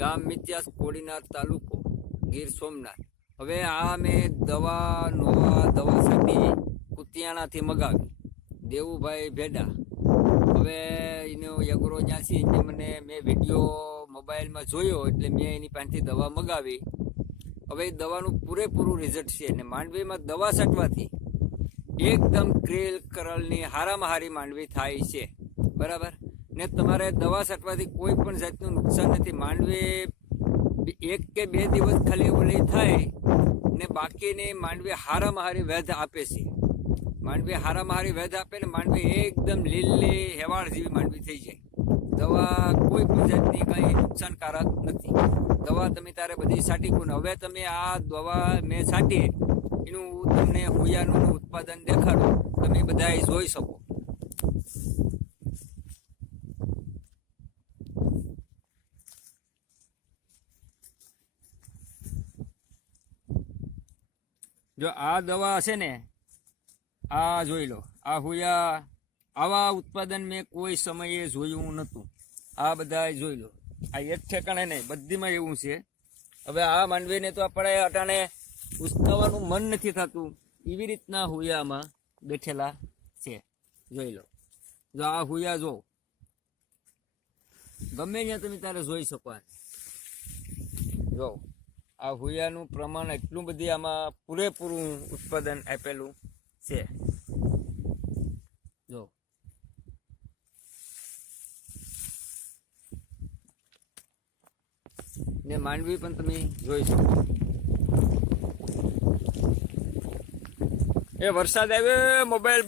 ગામ મિત્યાસ કોડીનાર તાલુકો ગીર સોમનાથ। હવે આ મેં દવા છાંટી કુતિયાણાથી મગાવી દેવુભાઈ ભેડા। હવે એનો યગરો ત્યાંથી મને મેં વિડીયો મોબાઈલમાં જોયો એટલે મેં એની પાસેથી દવા મગાવી। હવે એ દવાનું પૂરેપૂરું રિઝલ્ટ છે ને માંડવીમાં દવા છાંટવાથી એકદમ ક્રેલ કરલની હારામાં હારી માંડવી થાય છે, બરાબર ને। તમારે દવા છાંટવાથી કોઈ પણ જાતનું નુકસાન નથી। માંડવી 1 કે 2 દિવસ ખાલી ઓલી થાય ને બાકીની માંડવી હારામાં હારી વેધ આપે છે। માંડવી હારામાં હારી વેધ આપે ને માંડવી એકદમ લીલી હેવાળ જેવી માંડવી થઈ જાય। દવા કોઈ પણ જાતની કંઈ નુકસાનકારક નથી। દવા તમે તારે બધી છાંટી કોને। હવે તમે આ દવા મેં છાંટી એનું તમને હોયાનું ઉત્પાદન દેખાડું, તમે બધા જોઈ શકો। જો આ દવા છે ને, આ જોઈ લો, આ હોયા આવા ઉત્પાદન મેં કોઈ સમયે જોયું નહોતું। આ બધા જોઈ લો, આ એક ઠેકાણે નહીં, બધીમાં એવું છે। હવે આ માંડવીને તો આપણે અટાણે ઉસકાવવાનું મન નથી થતું, એવી રીતના હુયામાં બેઠેલા છે, જોઈ લો। જો આ હુયા જો, ગમે ત્યાં તમે તારે જોઈ શકો। જો આ હુયાનું પ્રમાણ એટલું બધી આમાં પૂરેપૂરું ઉત્પાદન આપેલું છે, જો। ને માંડવી પણ તમે જોઈ શકો। એ વરસાદ આવ્યો, મોબાઈલ